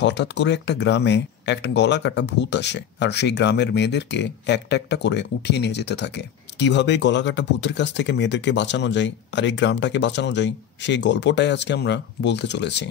হঠাৎ করে একটা গ্রামে একটা গলা কাটা ভূত আসে আর সেই গ্রামের মেয়েদেরকে একটা একটা করে উঠিয়ে নিয়ে যেতে থাকে। কিভাবে এই গলা কাটা ভূতের কাছ থেকে মেয়েদেরকে বাঁচানো যায় আর এই গ্রামটাকে বাঁচানো যায়, সেই গল্পটাই আজকে আমরা বলতে চলেছি।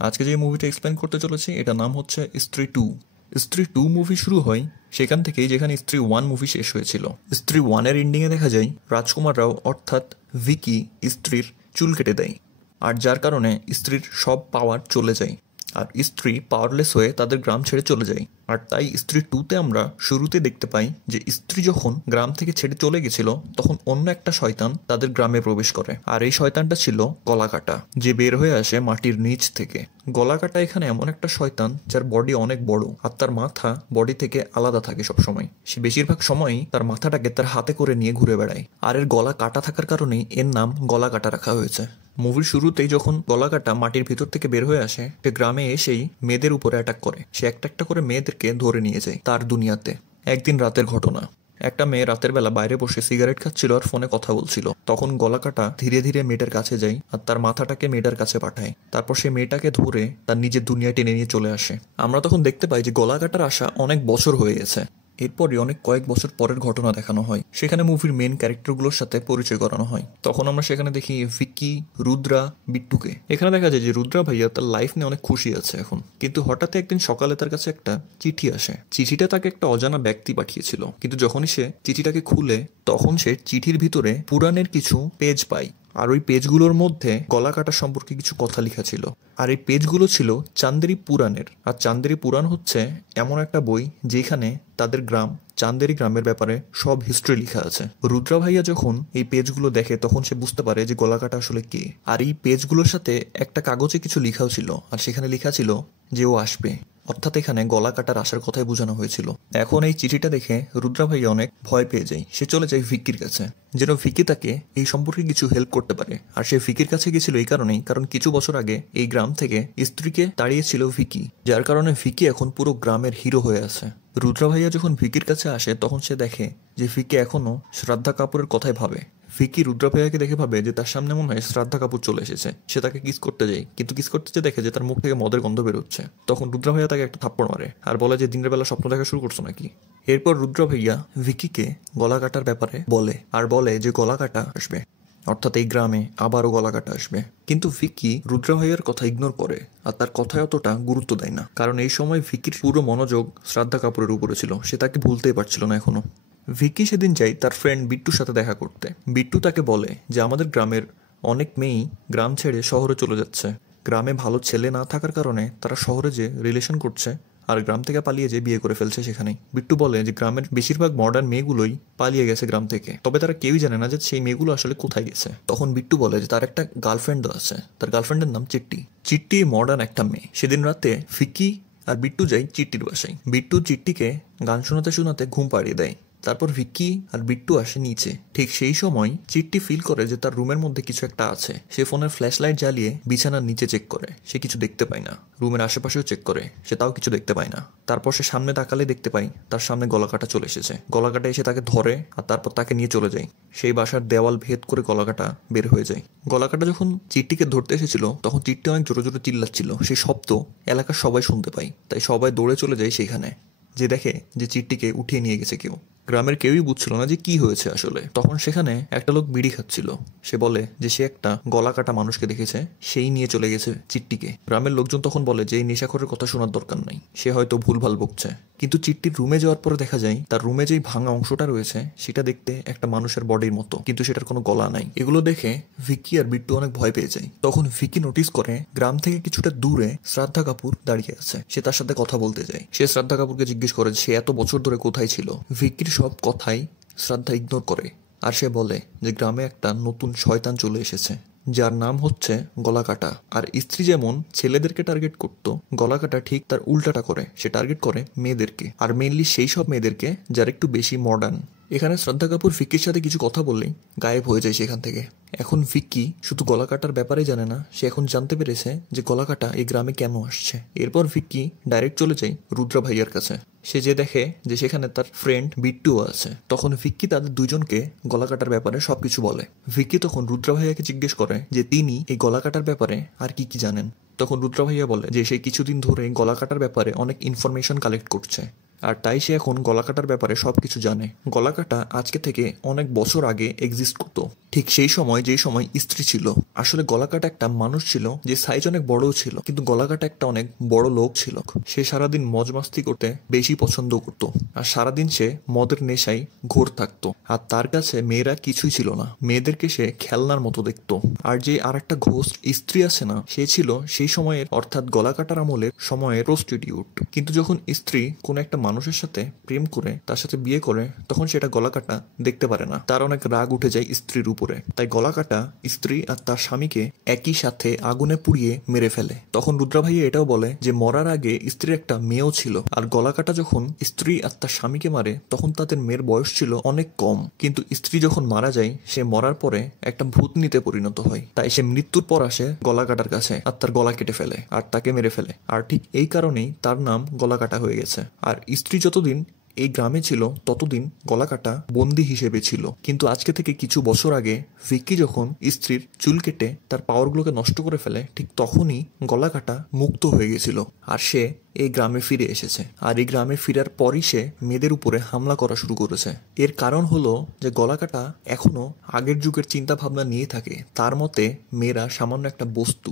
আজকে যে মুভিটা এক্সপ্লেন করতে চলেছি এটার নাম হচ্ছে স্ত্রী 2। স্ত্রী 2 মুভি শুরু হয় সেখান থেকেই যেখানে স্ত্রী 1 মুভি শেষ হয়েছিল। স্ত্রী 1-এর এন্ডিংয়ে দেখা যায় রাজকুমার রাও অর্থাৎ ভিকি স্ত্রীর চুল কেটে দেয়, আর যার কারণে স্ত্রীর সব পাওয়ার চলে যায় আর স্ত্রী পাওয়ারলেস হয়ে তাদের গ্রাম ছেড়ে চলে যায়। আর তাই স্ত্রী 2-তে আমরা শুরুতে দেখতে পাই যে স্ত্রী যখন গ্রাম থেকে ছেড়ে চলে গেছিল তখন অন্য একটা শয়তান তাদের গ্রামে প্রবেশ করে, আর এই শয়তানটা ছিল গলাকাটা, যে বের হয়ে আসে মাটির নিচ থেকে। গলাকাটা এখানে এমন একটা শয়তান যার বডি অনেক বড় আর তার মাথা বডি থেকে আলাদা থাকে সবসময়। সে বেশিরভাগ সময়ই তার মাথাটাকে তার হাতে করে নিয়ে ঘুরে বেড়ায়, আর এর গলা কাটা থাকার কারণেই এর নাম গলাকাটা রাখা হয়েছে। মুভির শুরুতেই যখন গলাকাটা মাটির ভিতর থেকে বের হয়ে আসে, সে গ্রামে এসেই মেয়েদের উপরে অ্যাটাক করে। সে একটা একটা করে মেয়েদেরকে ধরে নিয়ে যায় তার দুনিয়াতে। একদিন রাতের ঘটনা, একটা মেয়ে রাতের বেলা বাইরে বসে সিগারেট খাচ্ছিল আর ফোনে কথা বলছিল। তখন গলাকাটা ধীরে ধীরে মেয়েটার কাছে যায় আর তার মাথাটাকে মেয়েটার কাছে পাঠায়। তারপর সে মেয়েটাকে ধরে তার নিজের দুনিয়ায় টেনে নিয়ে চলে আসে। আমরা তখন দেখতে পাই যে গলাকাটার আসা অনেক বছর হয়ে গেছে। এরপরই অনেক কয়েক বছর পরের ঘটনা দেখানো হয়। সেখানে মুভির মেন ক্যারেক্টারগুলোর সাথে পরিচয় করানো হয়। তখন আমরা সেখানে দেখি ভিকি, রুদ্রা, বিট্টুকে। এখানে দেখা যায় যে রুদ্রা ভাইয়া তার লাইফ নিয়ে অনেক খুশি আছে এখন, কিন্তু হঠাৎ একদিন সকালে তার কাছে একটা চিঠি আসে। চিঠিটা তাকে একটা অজানা ব্যক্তি পাঠিয়েছিল, কিন্তু যখনই সে চিঠিটাকে খুলে তখন সে চিঠির ভিতরে পুরাণের কিছু পেজ পায়। আর ওই পেজগুলোর মধ্যে গলাকাটা সম্পর্কে কিছু কথা লেখা ছিল। আর এই পেজগুলো ছিল চান্দেরি পুরাণের। আর চান্দেরি পুরাণ হচ্ছে এমন একটা বই যেখানে তাদের গ্রাম চান্দেরি গ্রামের ব্যাপারে সব হিস্ট্রি লেখা আছে। রুদ্রা ভাইয়া যখন এই পেজগুলো দেখে তখন সে বুঝতে পারে যে গলাকাটা আসলে কে। আর এই পেজগুলোর সাথে একটা কাগজে কিছু লেখাও ছিল, আর সেখানে লেখা ছিল যে ও আসবে, অর্থাৎ এখানে গলা কাটার আসার কথাই বোঝানো হয়েছিল। এখন এই চিঠিটা দেখে রুদ্রা ভাইয়া অনেক ভয় পেয়ে যায়। সে চলে যায় ভিকির কাছে, যেন ভিকি তাকে এই সম্পর্কে কিছু হেল্প করতে পারে। আর সে ভিকির কাছে গেছিল এই কারণেই, কারণ কিছু বছর আগে এই গ্রাম থেকে স্ত্রীকে তাড়িয়েছিল ভিকি, যার কারণে ভিকি এখন পুরো গ্রামের হিরো হয়ে আছে। রুদ্রা ভাইয়া যখন ভিকির কাছে আসে তখন সে দেখে যে ভিকি এখনো শ্রদ্ধা কাপুরের কথাই ভাবে। ভিকি রুদ্রা ভাইয়াকে দেখে ভাবে যে তার সামনে মনে হয় শ্রদ্ধা কাপুর চলে এসেছে। সে তাকে কিস করতে যায়, কিন্তু কিস করতে যে দেখে যে তার মুখ থেকে মদের গন্ধ বেরোচ্ছে। তখন রুদ্রা ভাইয়া তাকে একটা থাপ্পড় মারে আর বলে যে দিনের বেলা স্বপ্ন দেখা শুরু করছো নাকি। এরপর রুদ্রা ভাইয়া ভিকিকে গলা কাটার ব্যাপারে বলে, আর বলে যে গলা কাটা আসবে, অর্থাৎ এই গ্রামে আবারও গলা কাটা আসবে। কিন্তু ভিকি রুদ্রা ভাইয়ার কথা ইগনোর করে আর তার কথায় অতটা গুরুত্ব দেয় না, কারণ এই সময় ভিকির পুরো মনোযোগ শ্রদ্ধা কাপুরের উপরে ছিল। সে তাকে ভুলতেই পারছিল না এখনো। ভিকি সেদিন যায় তার ফ্রেন্ড বিট্টুর সাথে দেখা করতে। বিট্টু তাকে বলে যে আমাদের গ্রামের অনেক মেয়েই গ্রাম ছেড়ে শহরে চলে যাচ্ছে। গ্রামে ভালো ছেলে না থাকার কারণে তারা শহরে যে রিলেশন করছে আর গ্রাম থেকে পালিয়ে যে বিয়ে করে ফেলছে সেখানেই। বিট্টু বলে যে গ্রামের বেশিরভাগ মডার্ন মেয়েগুলোই পালিয়ে গেছে গ্রাম থেকে, তবে তারা কেউই জানে না যে সেই মেয়েগুলো আসলে কোথায় গেছে। তখন বিট্টু বলে যে তার একটা গার্লফ্রেন্ডও আছে, তার গার্লফ্রেন্ডের নাম চিট্টি। চিট্টি মডার্ন একটা মেয়ে। সেদিন রাতে ভিকি আর বিট্টু যায় চিট্টির বাসায়। বিট্টু চিট্টিকে গান শোনাতে শোনাতে ঘুম পাড়িয়ে দেয়। তারপর ভিকি আর বিট্টু আসে নিচে। ঠিক সেই সময় চিট্টি ফিল করে যে তার রুমের মধ্যে কিছু একটা আছে। সে ফোনের ফ্ল্যাশ লাইট জ্বালিয়ে বিছানার নিচে চেক করে, সে কিছু দেখতে পায় না। রুমের আশেপাশেও চেক করে, সে তাও কিছু দেখতে পায় না। তারপর সে সামনে তাকালে দেখতে পায় তার সামনে গলাকাটা চলে এসেছে। গলাকাটা এসে তাকে ধরে আর তারপর তাকে নিয়ে চলে যায়। সেই বাসার দেওয়াল ভেদ করে গলাকাটা বের হয়ে যায়। গলাকাটা যখন চিট্টিকে ধরতে এসেছিল তখন চিট্টি অনেক জোরে জোরে চিল্লাচ্ছিল। সেই শব্দ এলাকার সবাই শুনতে পায়, তাই সবাই দৌড়ে চলে যায় সেইখানে। যে দেখে যে চিট্টিকে উঠিয়ে নিয়ে গেছে কেউ। গ্রামের কেউই বুঝছিল না যে কি হয়েছে আসলে। তখন সেখানে একটা লোক বিড়ি খাচ্ছিল। সে বলে যে সে একটা গলা কাটা মানুষকে দেখেছে, সেই নিয়ে চলে গেছে চিট্টিকে। গ্রামের লোকজন তখন বলে যে এই নেশাখোরের কথা শোনার দরকার নাই, সে হয়তো ভুলভাল বকছে। কিন্তু চিট্টির রুমে যাওয়ার পরে দেখা যায় তার রুমে যেই ভাঙা অংশটা রয়েছে সেটা দেখতে একটা মানুষের বডির মতো, কিন্তু সেটার কোনো গলা নাই। এগুলো দেখে ভিকি আর বিট্টু অনেক ভয় পেয়ে যায়। তখন ভিকি নোটিস করে গ্রাম থেকে কিছুটা দূরে শ্রদ্ধা কাপুর দাঁড়িয়ে আছে। সে তার সাথে কথা বলতে যায়। সে শ্রদ্ধা কাপুরকে জিজ্ঞেস করে সে এত বছর ধরে কোথায় ছিল। ভিকির সব কথাই শ্রদ্ধা ইগনোর করে, আর সে বলে যে গ্রামে একটা নতুন শয়তান চলে এসেছে যার নাম হচ্ছে গলাকাটা। আর স্ত্রী যেমন ছেলেদেরকে টার্গেট করতো, গলাকাটা ঠিক তার উল্টাটা করে। সে টার্গেট করে মেয়েদেরকে, আর মেইনলি সেই সব মেয়েদেরকে যারা একটু বেশি মডার্ন। এখানে শ্রদ্ধা কাপুর ভিকির সাথে কিছু কথা বললেই গায়েব হয়ে যায় সেখান থেকে। এখন ভিকি শুধু গলাকাটার ব্যাপারে জানে না, সে এখন জানতে পেরেছে যে গলাকাটা এই গ্রামে কেন আসছে। এরপর ভিকি ডাইরেক্ট চলে যায় রুদ্রা ভাইয়ার কাছে। সে যে দেখে যে সেখানে তার ফ্রেন্ড বিট্টুও আছে। তখন ভিকি তাদের দুজনকে গলাকাটার ব্যাপারে সবকিছু বলে। ভিকি তখন রুদ্রা ভাইয়াকে জিজ্ঞেস করে যে তিনি এই গলাকাটার ব্যাপারে আর কি কি জানেন। তখন রুদ্র ভাইয়া বলে যে সে কিছুদিন ধরে গলা কাটার ব্যাপারে অনেক ইনফরমেশন কালেক্ট করছে, আর তাই সে এখন গলা কাটার ব্যাপারে সবকিছু জানে। গলা কাটা আজকে থেকে অনেক বছর আগে এক্সিস্ট করতো, ঠিক সেই সময় যেই সময় স্ত্রী ছিল। আসলে গলা কাটা একটা মানুষ ছিল যে সাইজ অনেক বড়ও ছিল, কিন্তু গলা কাটা একটা অনেক বড় লোক ছিল। সে সারাদিন মজ মাস্তি করতে বেশি পছন্দ করত, আর সারাদিন সে মদের নেশায় ঘোর থাকতো। আর তার কাছে মেয়েরা কিছুই ছিল না, মেয়েদেরকে সে খেলনার মতো দেখতো। আর যে আর একটা ঘোস্ট স্ত্রী আছে না, সে ছিল সেই সময়ের অর্থাৎ গলা কাটার আমলের সময়ের প্রস্টিটিউট। কিন্তু যখন স্ত্রী কোনো একটা মানুষের সাথে প্রেম করে তার সাথে বিয়ে করে, তখন সেটা গলা কাটা দেখতে পারে না, তার অনেক রাগ উঠে যায় স্ত্রীর উপরে। তাই গলা কাটা স্ত্রী আর তার স্বামীকে একই সাথে আগুনে পুড়িয়ে মেরে ফেলে। তখন রুদ্রা ভাইয়া এটাও বলে যে মরার আগে স্ত্রীর একটা মেয়েও ছিল, আর গলা কাটা যখন স্ত্রী আর তার স্বামীকে মারে তখন তাদের মেয়ের বয়স ছিল অনেক কম। কিন্তু স্ত্রী যখন মারা যায়, সে মরার পরে একটা ভূতনীতে পরিণত হয়। তাই সে মৃত্যুর পর আসে গলা কাটার কাছে আর তার গলা কেটে ফেলে আর তাকে মেরে ফেলে। আর ঠিক এই কারণেই তার নাম গলা কাটা হয়ে গেছে। আর স্ত্রী যতদিন এই গ্রামে ছিল ততদিন গলা কাটা বন্দী হিসেবে ছিল। কিন্তু আজকে থেকে কিছু বছর আগে ভিক্কি যখন স্ত্রীর চুল কেটে তার পাওয়ারগুলোকে নষ্ট করে ফেলে, ঠিক তখনই গলা কাটা মুক্ত হয়ে গেছিল। আর সে এই গ্রামে ফিরে এসেছে, আর এই গ্রামে ফিরার পরই সে মেয়েদের উপরে হামলা করা শুরু করেছে। এর কারণ হলো যে গলা কাটা এখনো আগের যুগের চিন্তা ভাবনা নিয়ে থাকে। তার মতে মেয়েরা সামান্য একটা বস্তু,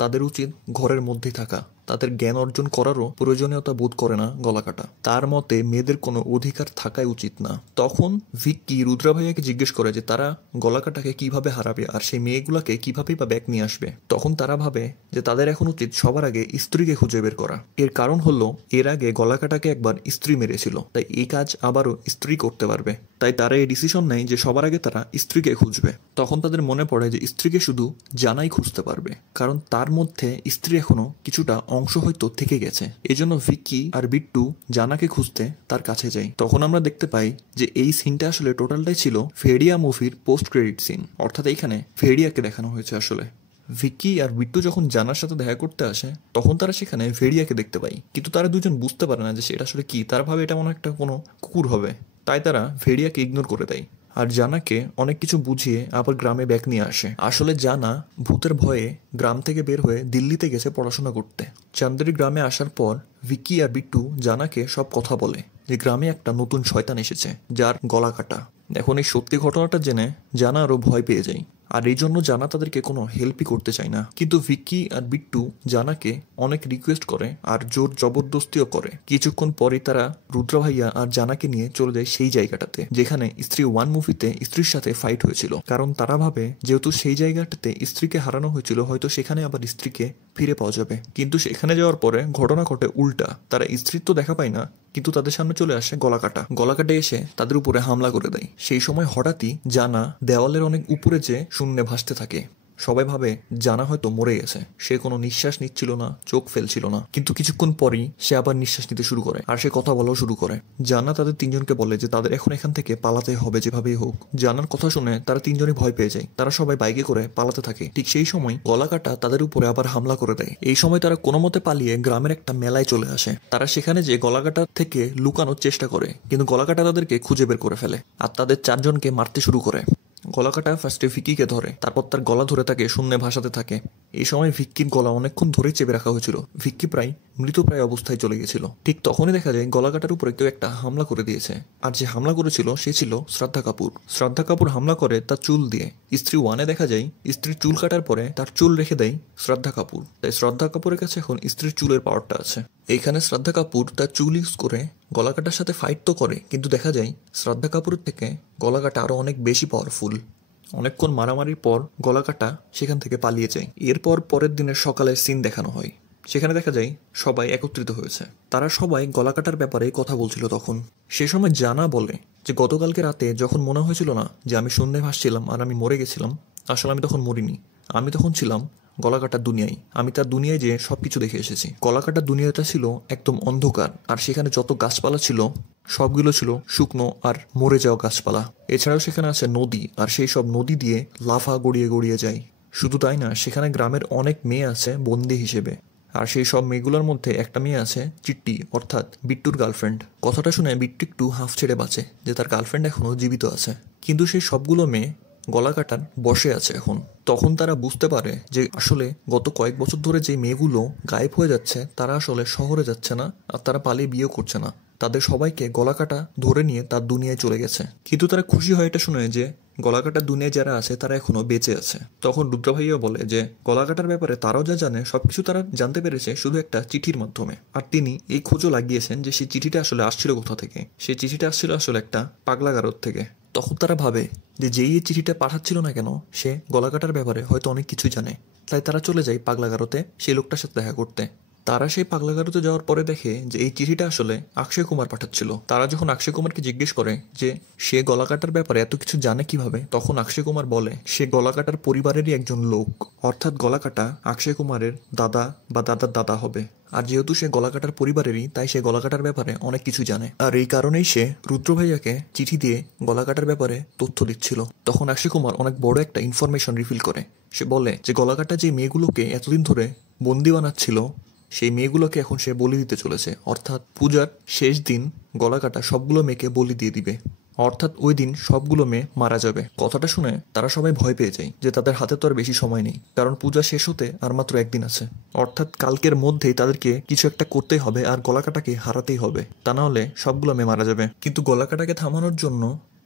তাদের উচিত ঘরের মধ্যে থাকা, তাদের জ্ঞান অর্জন করারও প্রয়োজনীয়তা বোধ করে না গলা কাটা। তার মতে মেয়েদের কোনো অধিকার থাকাই উচিত না। তখন ভিক্কি রুদ্রা ভাইয়াকে জিজ্ঞেস করে যে তারা গলা কাটাকে কিভাবে হারাবে আর সেই মেয়েগুলাকে কিভাবেই বা ব্যাক নিয়ে আসবে। তখন তারা ভাবে যে তাদের এখন উচিত সবার আগে স্ত্রীকে খুঁজে বের করা। এর কারণ হলো এর আগে গলা কাটাকে একবার স্ত্রী মেরেছিল, তাই এই কাজ আবারও স্ত্রী করতে পারবে। তাই তারা এই ডিসিশন নেয় যে সবার আগে তারা স্ত্রীকে খুঁজবে। তখন তাদের মনে পড়ে যে স্ত্রীকে শুধু জানাই খুঁজতে পারবে, কারণ তার মধ্যে স্ত্রী এখনো কিছুটা অংশ হয়তো থেকে গেছে। এজন্য ভিক্কি আর বিট্টু জানাকে খুঁজতে তার কাছে যায়। তখন আমরা দেখতে পাই যে এই সিনটা আসলে টোটালটাই ছিল ভেড়িয়া মুভির পোস্ট ক্রেডিট সিন, অর্থাৎ এইখানে ভেড়িয়াকে দেখানো হয়েছে। আসলে ভিক্কি আর বিট্টু যখন জানার সাথে দেখা করতে আসে, তখন তারা সেখানে ভেড়িয়াকে দেখতে পায়, কিন্তু তারা দুজন বুঝতে পারে না যে সেটা আসলে কি। তারা ভাবে এটা মনে একটা কোনো কুকুর হবে, তাই তারা ভেড়িয়াকে ইগনোর করে দেয় আর জানাকে অনেক কিছু বুঝিয়ে আবার গ্রামে ব্যাক নিয়ে আসে। আসলে জানা ভূতের ভয়ে গ্রাম থেকে বের হয়ে দিল্লিতে গেছে পড়াশোনা করতে। চান্দেরি গ্রামে আসার পর ভিক্কি আর বিট্টু জানাকে সব কথা বলে যে গ্রামে একটা নতুন শয়তান এসেছে যার গলা কাটা। এখন এই সত্যি ঘটনাটা জেনে জানা আরো ভয় পেয়ে যায়, আর এই জন্য জানা তাদেরকে কোনো হেল্পই করতে চায় না। কিন্তু ভিক্কি আর বিট্টু জানাকে অনেক রিকোয়েস্ট করে আর জোর জবরদস্তিও করে। কিছুক্ষণ পরে তারা রুদ্র ভাইয়া আর জানাকে নিয়ে চলে যায় সেই জায়গাটাতে যেখানে স্ত্রী 1 মুভিতে স্ত্রীর সাথে ফাইট হয়েছিল। কারণ তারা ভাবে যেহেতু সেই জায়গাটাতে স্ত্রীকে হারানো হয়েছিল, হয়তো সেখানে আবার স্ত্রীকে ফিরে পাওয়া যাবে। কিন্তু সেখানে যাওয়ার পরে ঘটনা ঘটে উল্টা। তারা স্ত্রীর তো দেখা পায় না, কিন্তু তাদের সামনে চলে আসে গলা কাটা। গলা কাটে এসে তাদের উপরে হামলা করে দেয়। সেই সময় হঠাৎই জানা দেওয়ালের অনেক উপরে যে শূন্যে ভাসতে থাকে। সবাই ভাবে জানা হয়তো মরে গেছে। সে কোনো নিঃশ্বাস নিচ্ছিল না, চোখ ফেলছিল না, কিন্তু কিছুক্ষণ পরই সে আবার নিঃশ্বাস নিতে শুরু করে আর সে কথা বলাও শুরু করে। জানা তাদের তিনজনকে বলে যে তাদের এখন এখান থেকে পালাতে হবে যেভাবেই হোক। জানার কথা শুনে তারা তিনজনই ভয় পেয়ে যায়। তারা সবাই বাইকে করে পালাতে থাকে। ঠিক সেই সময় গলা কাটা তাদের উপরে আবার হামলা করে দেয়। এই সময় তারা কোনো মতে পালিয়ে গ্রামের একটা মেলায় চলে আসে। তারা সেখানে যে গলা কাটা থেকে লুকানোর চেষ্টা করে, কিন্তু গলা কাটা তাদেরকে খুঁজে বের করে ফেলে আর তাদের চারজনকে মারতে শুরু করে। গলা কাটা ফার্স্টে ভিক্কিকে ধরে, তারপর তার গলা ধরে তাকে শূন্যে ভাসাতে থাকে। এই সময় ভিক্কির গলা অনেকক্ষণ ধরেই চেপে রাখা হয়েছিল। ভিক্কি প্রায় মৃতপ্রায় অবস্থায় চলে গেছিল। ঠিক তখনই দেখা যায় গলা কাটার উপরে কেউ একটা হামলা করে দিয়েছে। আর যে হামলা করেছিল সে ছিল শ্রদ্ধা কাপুর। শ্রদ্ধা কাপুর হামলা করে তার চুল দিয়ে। স্ত্রী 1-এ দেখা যায় স্ত্রীর চুল কাটার পরে তার চুল রেখে দেয় শ্রদ্ধা কাপুর। তাই শ্রদ্ধা কাপুরের কাছে এখন স্ত্রীর চুলের পাওয়ারটা আছে। এইখানে শ্রদ্ধা কাপুর তার চুল ইউজ করে গলা কাটার সাথে ফাইট তো করে, কিন্তু দেখা যায় শ্রদ্ধা কাপুরের থেকে গলা কাটা আরো অনেক বেশি পাওয়ারফুল। অনেকক্ষণ মারামারির পর গলা কাটা সেখান থেকে পালিয়ে যায়। এরপর পরের দিনের সকালের সিন দেখানো হয়। সেখানে দেখা যায় সবাই একত্রিত হয়েছে। তারা সবাই গলা কাটার ব্যাপারে কথা বলছিল। তখন সে সময় জানা বলে যে গতকালকে রাতে যখন মনে হয়েছিল না যে আমি শূন্যে ভাসছিলাম আর আমি মরে গেছিলাম, আসলে আমি তখন মরিনি। আমি তখন ছিলাম গলা কাটার দুনিয়ায়। আমি তার দুনিয়ায় যে সবকিছু দেখে এসেছি। গলা কাটার দুনিয়াটা ছিল একদম অন্ধকার, আর সেখানে যত গাছপালা ছিল সবগুলো ছিল শুকনো আর মরে যাওয়া গাছপালা। এছাড়াও সেখানে আছে নদী, আর সেই সব নদী দিয়ে লাফা গড়িয়ে গড়িয়ে যায়। শুধু তাই না, সেখানে গ্রামের অনেক মেয়ে আছে বন্দি হিসেবে। আর সেই সব মেয়েগুলোর মধ্যে একটা মেয়ে আছে চিট্টি, অর্থাৎ বিট্টুর গার্লফ্রেন্ড। কথাটা শুনে বিট্টু একটু হাঁফ ছেড়ে বাঁচে যে তার গার্লফ্রেন্ড এখনো জীবিত আছে। কিন্তু সেই সবগুলো মেয়ে গলা কাটার বসে আছে এখন। তখন তারা বুঝতে পারে যে আসলে গত কয়েক বছর ধরে যে মেয়েগুলো গায়েব হয়ে যাচ্ছে তারা আসলে শহরে যাচ্ছে না, আর তারা পালিয়ে বিয়ে করছে না, তাদের সবাইকে গলাকাটা ধরে নিয়ে তার দুনিয়ায় চলে গেছে। কিন্তু তারা খুশি হয় এটা শুনে যে গলাকাটার দুনিয়ায় যারা আছে তারা এখনো বেঁচে আছে। তখন রুদ্র ভাইয়া বলে যে গলাকাটার ব্যাপারে তারাও যা জানে সবকিছু তারা জানতে পেরেছে শুধু একটা চিঠির মাধ্যমে। আর তিনি এই খোঁজও লাগিয়েছেন যে সেই চিঠিটা আসলে আসছিল কোথা থেকে। সেই চিঠিটা আসছিল আসলে একটা পাগলাগারদ থেকে। তখন তারা ভাবে যে যেই এই চিঠিটা পাঠাচ্ছিল না কেন সে গলাকাটার ব্যাপারে হয়তো অনেক কিছুই জানে। তাই তারা চলে যায় পাগলাগারদে সেই লোকটার সাথে দেখা করতে। তারা সেই পাগলাগারদে যাওয়ার পরে দেখে যে এই চিঠিটা আসলে অক্ষয় কুমার পাঠাচ্ছিল। তারা যখন অক্ষয় কুমারকে জিজ্ঞেস করে যে সে গলাকাটার ব্যাপারে এত কিছু জানে কিভাবে, তখন অক্ষয় কুমার বলে সে গলাকাটার পরিবারেরই একজন লোক, অর্থাৎ গলাকাটা অক্ষয় কুমারের দাদা বা দাদার দাদা হবে। আর যেহেতু সে গলাকাটার পরিবারেরই তাই সে গলাকাটার ব্যাপারে অনেক কিছু জানে। আর এই কারণেই সে রুদ্র ভাইয়াকে চিঠি দিয়ে গলাকাটার ব্যাপারে তথ্য দিচ্ছিল। তখন অক্ষয় কুমার অনেক বড় একটা ইনফরমেশন রিভিল করে। সে বলে যে গলাকাটা যে মেয়েগুলোকে এতদিন ধরে বন্দি বানাচ্ছিল সেই মেয়েগুলোকে এখন সে বলি দিতে চলেছে, অর্থাৎ পূজার শেষ দিন গলাকাটা সবগুলো মেয়েকে বলি দিয়ে দিবে, অর্থাৎ ওই দিন সবগুলো মেয়ে মারা যাবে। কথাটা শুনে তারা সবাই ভয় পেয়ে যায় যে তাদের হাতে তো আর বেশি সময় নেই, কারণ পূজা শেষ হতে আর মাত্র একদিন আছে, অর্থাৎ কালকের মধ্যেই তাদেরকে কিছু একটা করতেই হবে আর গলাকাটাকে হারাতেই হবে, তা না হলে সবগুলো মেয়ে মারা যাবে। কিন্তু গলাকাটাকে থামানোর জন্য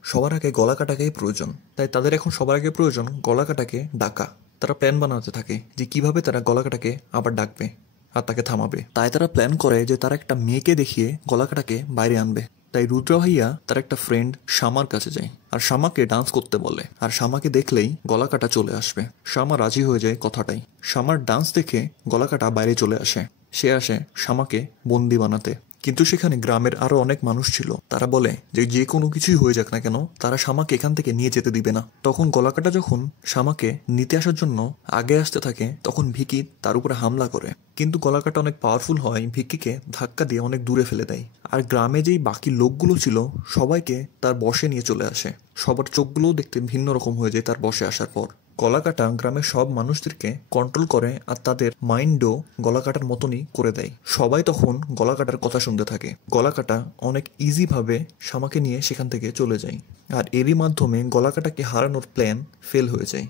সবার আগে গলাকাটাকেই প্রয়োজন। তাই তাদের এখন সবার আগে প্রয়োজন গলাকাটাকে ডাকা। তারা প্ল্যান বানাতে থাকে যে কিভাবে তারা গলাকাটাকে আবার ডাকবে আর তাকে থামাবে। তাই তারা প্ল্যান করে যে তারা একটা মেয়েকে দেখিয়ে গলাকাটাকে বাইরে আনবে। তাই রুদ্র ভাইয়া তার একটা ফ্রেন্ড শামার কাছে যায় আর শামাকে ডান্স করতে বলে। আর শামাকে দেখলেই গলাকাটা চলে আসবে। শামা রাজি হয়ে যায় কথাটাই। শামার ডান্স দেখে গলাকাটা বাইরে চলে আসে। সে আসে শামাকে বন্দি বানাতে। কিন্তু সেখানে গ্রামের আরো অনেক মানুষ ছিল। তারা বলে যে যে কোনো কিছুই হয়ে যাক না কেন তারা শামাকে এখান থেকে নিয়ে যেতে দিবে না। তখন গলাকাটা যখন শামাকে নিতে আসার জন্য আগে আসতে থাকে তখন ভিকি তার উপরে হামলা করে। কিন্তু গলাকাটা অনেক পাওয়ারফুল হয়, ভিকিকে ধাক্কা দিয়ে অনেক দূরে ফেলে দেয়। আর গ্রামে যেই বাকি লোকগুলো ছিল সবাইকে তার বশে নিয়ে চলে আসে। সবার চোখগুলোও দেখতে ভিন্ন রকম হয়ে যায় তার বশে আসার পর। গলাকাটা গ্রামের সব মানুষদেরকে কন্ট্রোল করে আর তাদের মাইন্ডও গলাকাটার মতনই করে দেয়। সবাই তখন গলাকাটার কথা শুনতে থাকে। গলাকাটা অনেক ইজিভাবে শামাকে নিয়ে সেখান থেকে চলে যায়। আর এরই মাধ্যমে গলাকাটাকে হারানোর প্ল্যান ফেল হয়ে যায়।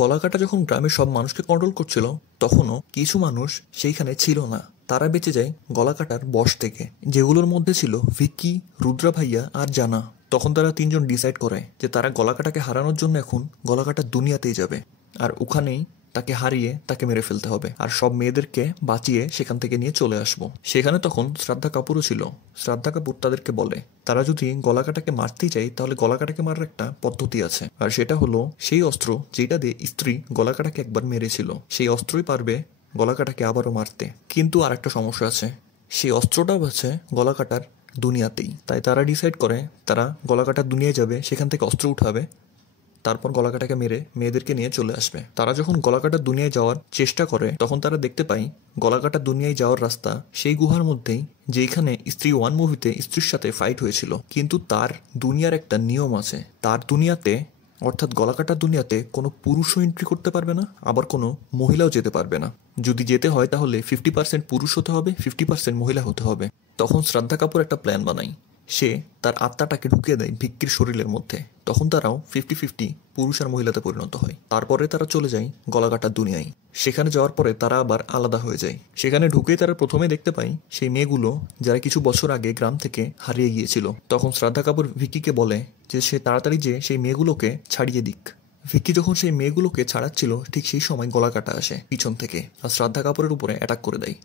গলাকাটা যখন গ্রামের সব মানুষকে কন্ট্রোল করছিল তখনও কিছু মানুষ সেইখানে ছিল না। তারা বেঁচে যায় গলাকাটার বশ থেকে, যেগুলোর মধ্যে ছিল ভিকি, রুদ্রা ভাইয়া আর জানা। তখন তারা তিনজন ডিসাইড করে যে তারা গলাকাটাকে হারানোর জন্য এখন গলাকাটার দুনিয়াতেই যাবে আর ওখানেই তাকে হারিয়ে তাকে মেরে ফেলতে হবে আর সব মেয়েদেরকে বাঁচিয়ে সেখান থেকে নিয়ে চলে আসবো। সেখানে তখন শ্রদ্ধা কাপুরও ছিল। শ্রদ্ধা কাপুর তাদেরকে বলে তারা যদি গলাকাটাকে মারতেই চাই তাহলে গলাকাটাকে মারার একটা পদ্ধতি আছে, আর সেটা হলো সেই অস্ত্র যেটা দিয়ে স্ত্রী গলাকাটাকে একবার মেরেছিল সেই অস্ত্রই পারবে গলাকাটাকে আবারও মারতে। কিন্তু আর একটা সমস্যা আছে, সেই অস্ত্রটাও আছে গলাকাটার দুনিয়াতেই। তাই তারা ডিসাইড করে তারা গলাকাটার দুনিয়ায় যাবে, সেখান থেকে অস্ত্র উঠাবে, তারপর গলাকাটাকে মেরে মেয়েদেরকে নিয়ে চলে আসবে। তারা যখন গলাকাটার দুনিয়ায় যাওয়ার চেষ্টা করে তখন তারা দেখতে পায় গলাকাটার দুনিয়ায় যাওয়ার রাস্তা সেই গুহার মধ্যেই যেখানে স্ত্রী 1 মুভিতে স্ত্রীর সাথে ফাইট হয়েছিল। কিন্তু তার দুনিয়ার একটা নিয়ম আছে, তার দুনিয়াতে অর্থাৎ গলাকাটার দুনিয়াতে কোনো পুরুষও এন্ট্রি করতে পারবে না, আবার কোনো মহিলাও যেতে পারবে না। যদি যেতে হয় তাহলে 50% পুরুষ হতে হবে, 50% মহিলা হতে হবে। তখন শ্রদ্ধা কাপুর একটা প্ল্যান বানায়। সে তার আত্মাটাকে ঢুকিয়ে দেয় ভিক্কির শরীরের মধ্যে। তখন তারাও 50-50 পুরুষ আর মহিলাতে পরিণত হয়। তারপরে তারা চলে যায় গলাকাটার দুনিয়ায়। সেখানে যাওয়ার পরে তারা আবার আলাদা হয়ে যায়। সেখানে ঢুকেই তারা প্রথমে দেখতে পায় সেই মেয়েগুলো যারা কিছু বছর আগে গ্রাম থেকে হারিয়ে গিয়েছিল। তখন শ্রদ্ধা কাপুর ভিক্কিকে বলে যে সে তাড়াতাড়ি যে সেই মেয়েগুলোকে ছাড়িয়ে দিক। ভিক্কি যখন সেই মেয়েগুলোকে ছাড়াচ্ছিল ঠিক সেই সময় গলাকাটা আসে পিছন থেকে আর শ্রদ্ধা কাপুরের উপরে অ্যাটাক করে দেয়।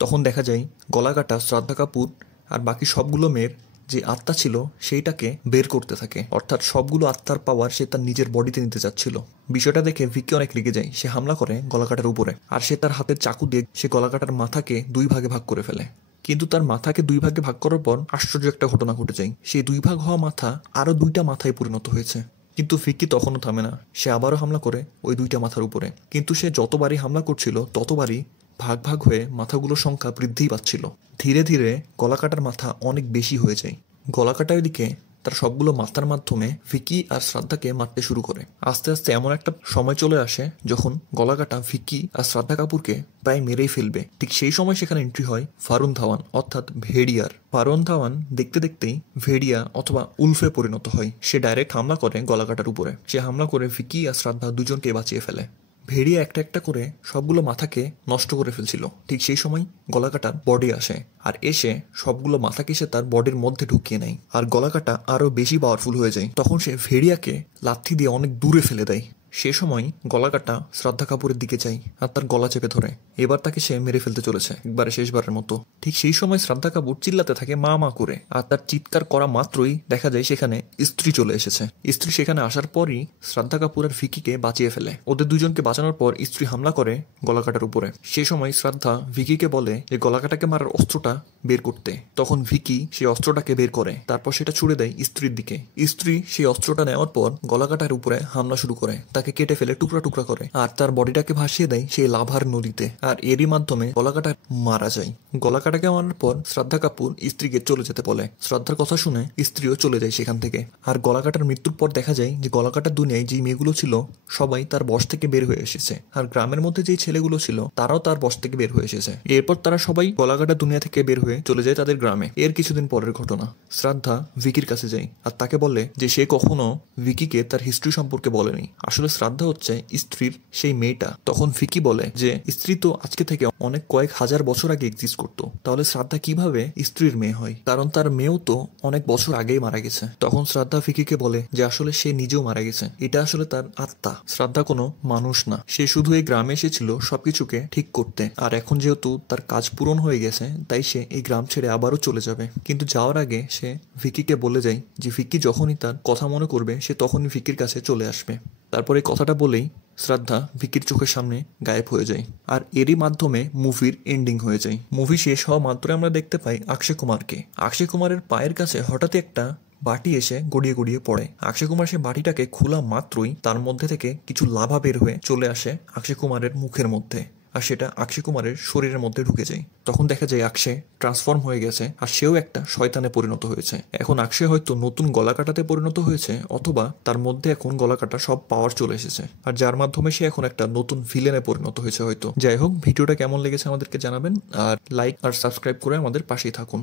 তখন দেখা যায় গলাকাটা শ্রদ্ধা কাপুর আর বাকি সবগুলো মেয়ের যে আত্মা ছিল সেইটাকে বের করতে থাকে, অর্থাৎ সবগুলো আত্মার পাওয়ার সে তার নিজের বডিতে নিতে চাচ্ছিল। বিষয়টা দেখে ভিক্কি অনেক রেগে যায়। সে হামলা করে গলাকাটার উপরে আর সে তার হাতের চাকু দিয়ে সে গলাকাটার মাথাকে 2 ভাগে ভাগ করে ফেলে। কিন্তু তার মাথাকে 2 ভাগে ভাগ করার পর আশ্চর্য একটা ঘটনা ঘটে যায়। সেই 2 ভাগ হওয়া মাথা আরো 2টা মাথায় পরিণত হয়েছে। কিন্তু ভিক্কি তখনও থামে না, সে আবারও হামলা করে ওই 2টা মাথার উপরে। কিন্তু সে যতবারই হামলা করছিল ততবারই ভাগ ভাগ হয়ে মাথাগুলোর সংখ্যা বৃদ্ধিই পাচ্ছিল। ধীরে ধীরে গলাকাটার মাথা অনেক বেশি হয়ে যায়। গলাকাটার দিকে তার সবগুলো মাথার মাধ্যমে ভিকি আর শ্রাদ্ধাকে মারতে শুরু করে। আস্তে আস্তে এমন একটা সময় চলে আসে যখন গলাকাটা ভিকি আর শ্রাদ্ধা কাপুরকে প্রায় মেরেই ফেলবে। ঠিক সেই সময় সেখানে এন্ট্রি হয় ফারুন ধাওয়ান অর্থাৎ ভেড়িয়ার। ফারুন ধাওয়ান দেখতে দেখতেই ভেড়িয়া অথবা উলফে পরিণত হয়। সে ডাইরেক্ট হামলা করে গলাকাটার উপরে। সে হামলা করে ভিকি আর শ্রাদ্ধা দুজনকে বাঁচিয়ে ফেলে। ভেড়িয়া একটা একটা করে সবগুলো মাথাকে নষ্ট করে ফেলছিল। ঠিক সেই সময় গলাকাটার বডি আসে, আর এসে সবগুলো মাথাকে সে তার বডির মধ্যে ঢুকিয়ে নেয়। আর গলাকাটা আরো বেশি পাওয়ারফুল হয়ে যায়। তখন সে ভেড়িয়াকে লাথি দিয়ে অনেক দূরে ফেলে দেয়। সে সময় গলাকাটা শ্রদ্ধা কাপুরের দিকে যায় আর তার গলা চেপে ধরে। এবার তাকে সে মেরে ফেলতে চলেছে একবারে শেষবারের মতো। ঠিক সেই সময় শ্রদ্ধা কাপুর চিল্লাতে থাকে মা মা করে, আর তার চিৎকার করা মাত্রই দেখা যায় সেখানে স্ত্রী চলে এসেছে। স্ত্রী সেখানে আসার পরই শ্রদ্ধা কাপুর আর ভিকিকে বাঁচিয়ে ফেলে। ওদের দুজনকে বাঁচানোর পর স্ত্রী হামলা করে গলাকাটার উপরে। সেই সময় শ্রদ্ধা ভিকিকে বলে যে গলাকাটাকে মারার অস্ত্রটা বের করতে। তখন ভিকি সেই অস্ত্রটাকে বের করে, তারপর সেটা ছুড়ে দেয় স্ত্রীর দিকে। স্ত্রী সেই অস্ত্রটা নেওয়ার পর গলাকাটার উপরে হামলা শুরু করে, তাকে কেটে ফেলে টুকরা টুকরা করে, আর তার বডিটাকে ভাসিয়ে দেয় সেই লাভার নদীতে। আর এরই মাধ্যমে গলাকাটা মারা যায়। গলাকাটাকে মারার পর শ্রদ্ধা কাপুর স্ত্রীকে চলে যেতে বলে। শ্রদ্ধার কথা শুনে স্ত্রীও চলে যায় সেখান থেকে। আর গলাকাটার মৃত্যুর পর দেখা যায় যে গলাকাটার দুনিয়ায় যে মেয়েগুলো ছিল সবাই তার বশ থেকে বের হয়ে এসেছে, আর গ্রামের মধ্যে যে ছেলেগুলো ছিল তারাও তার বশ থেকে বের হয়ে এসেছে। এরপর তারা সবাই গলাকাটার দুনিয়া থেকে বের হয়ে চলে যায় তাদের গ্রামে। এর কিছুদিন পরের ঘটনা, শ্রদ্ধা ভিকির কাছে যায় আর তাকে বলে যে সে কখনো ভিকিকে তার হিস্ট্রি সম্পর্কে বলেনি। আসলে শ্রদ্ধা হচ্ছে স্ত্রীর সেই মেয়েটা। তখন ভিকি বলে যে স্ত্রী তো আজকে থেকে অনেক কয়েক হাজার বছর আগে এক্সিস্ট করতো, তাহলে শ্রদ্ধা কিভাবে স্ত্রীর মেয়ে হয়, কারণ তার মেয়েও তো অনেক বছর আগেই মারা গেছে। তখন শ্রদ্ধা ভিকিকে বলে যে আসলে সে নিজেও মারা গেছে, এটা আসলে তার আত্মা। শ্রদ্ধা কোনো মানুষ না, সে শুধু এই গ্রামে এসেছিল সবকিছুকে ঠিক করতে। আর এখন যেহেতু তার কাজ পূরণ হয়ে গেছে তাই সে এই গ্রাম ছেড়ে আবারও চলে যাবে। কিন্তু যাওয়ার আগে সে ভিকিকে বলে যায় যে ভিকি যখনই তার কথা মনে করবে সে তখনই ভিকির কাছে চলে আসবে। তারপর এই কথাটা বলেই শ্রদ্ধা ভিকির চোখের সামনে গায়েব হয়ে যায়। আর এরই মাধ্যমে মুভির এন্ডিং হয়ে যায়। মুভি শেষ হওয়া মাত্রই আমরা দেখতে পাই অক্ষয় কুমারকে। অক্ষয় কুমারের পায়ের কাছে হঠাৎ একটা বাটি এসে গড়িয়ে গড়িয়ে পড়ে। অক্ষয় কুমার সে বাটিটাকে খোলা মাত্রই তার মধ্যে থেকে কিছু লাভা বের হয়ে চলে আসে অক্ষয় কুমারের মুখের মধ্যে, আর সেটা অক্ষয় কুমারের শরীরের মধ্যে ঢুকে যায়। তখন দেখা যায় অক্ষয় ট্রান্সফর্ম হয়ে গেছে, আর সেও একটা শয়তানে পরিণত হয়েছে। এখন অক্ষয় হয়তো নতুন গলা কাটাতে পরিণত হয়েছে, অথবা তার মধ্যে এখন গলা কাটা সব পাওয়ার চলে এসেছে, আর যার মাধ্যমে সে এখন একটা নতুন ভিলেনে পরিণত হয়েছে হয়তো। যাই হোক, ভিডিওটা কেমন লেগেছে আমাদেরকে জানাবেন, আর লাইক আর সাবস্ক্রাইব করে আমাদের পাশেই থাকুন।